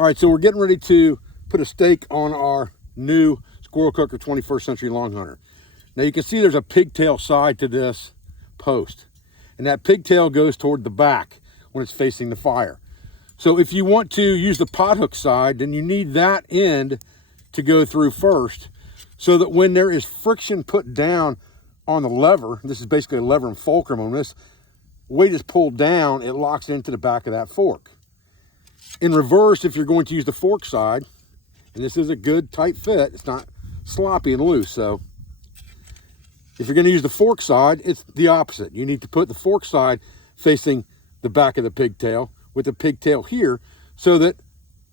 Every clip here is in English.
All right, so we're getting ready to put a stake on our new Squirrel Cooker 21st Century Long Hunter. Now you can see there's a pigtail side to this post, and that pigtail goes toward the back when it's facing the fire. So if you want to use the pothook side, then you need that end to go through first, so that when there is friction put down on the lever, this is basically a lever and fulcrum on this, weight is pulled down, it locks into the back of that fork. In reverse, if you're going to use the fork side, and this is a good tight fit, it's not sloppy and loose, so if you're going to use the fork side, it's the opposite. You need to put the fork side facing the back of the pigtail with the pigtail here, so that,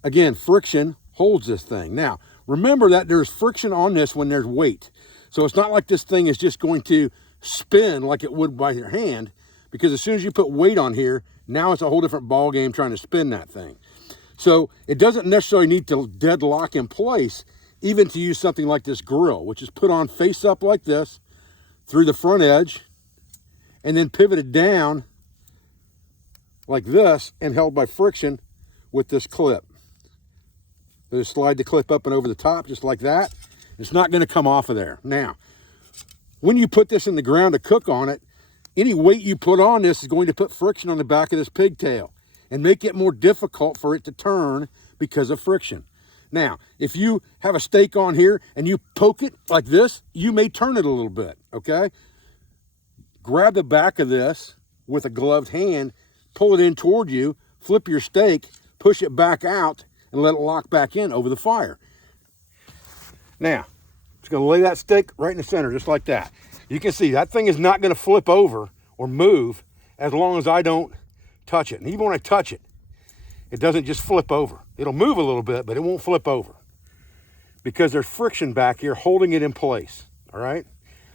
again, friction holds this thing. Now, remember that there's friction on this when there's weight. So it's not like this thing is just going to spin like it would by your hand, because as soon as you put weight on here, now it's a whole different ball game trying to spin that thing. So it doesn't necessarily need to dead lock in place, even to use something like this grill, which is put on face up like this through the front edge and then pivoted down like this and held by friction with this clip. So just slide the clip up and over the top just like that. It's not going to come off of there. Now, when you put this in the ground to cook on it, any weight you put on this is going to put friction on the back of this pigtail and make it more difficult for it to turn because of friction. Now, if you have a stake on here and you poke it like this, you may turn it a little bit, okay? Grab the back of this with a gloved hand, pull it in toward you, flip your stake, push it back out, and let it lock back in over the fire. Now, I'm just gonna lay that stake right in the center, just like that. You can see that thing is not gonna flip over or move as long as I don't touch it. And even when I touch it, it doesn't just flip over. It'll move a little bit, but it won't flip over because there's friction back here holding it in place, all right?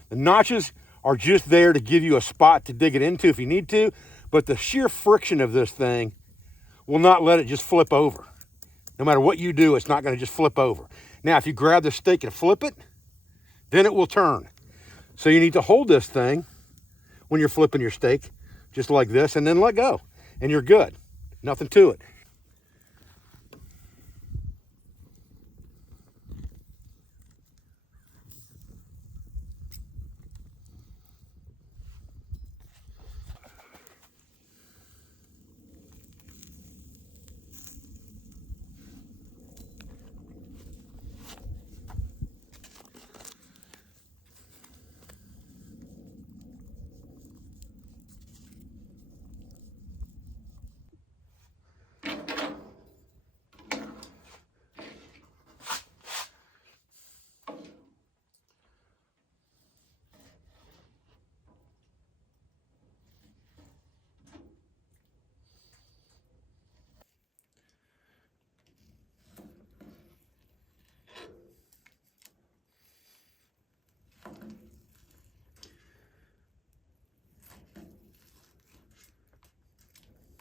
The notches are just there to give you a spot to dig it into if you need to, but the sheer friction of this thing will not let it just flip over. No matter what you do, it's not gonna just flip over. Now, if you grab the stake and flip it, then it will turn. So you need to hold this thing when you're flipping your stake, just like this, and then let go, and you're good. Nothing to it.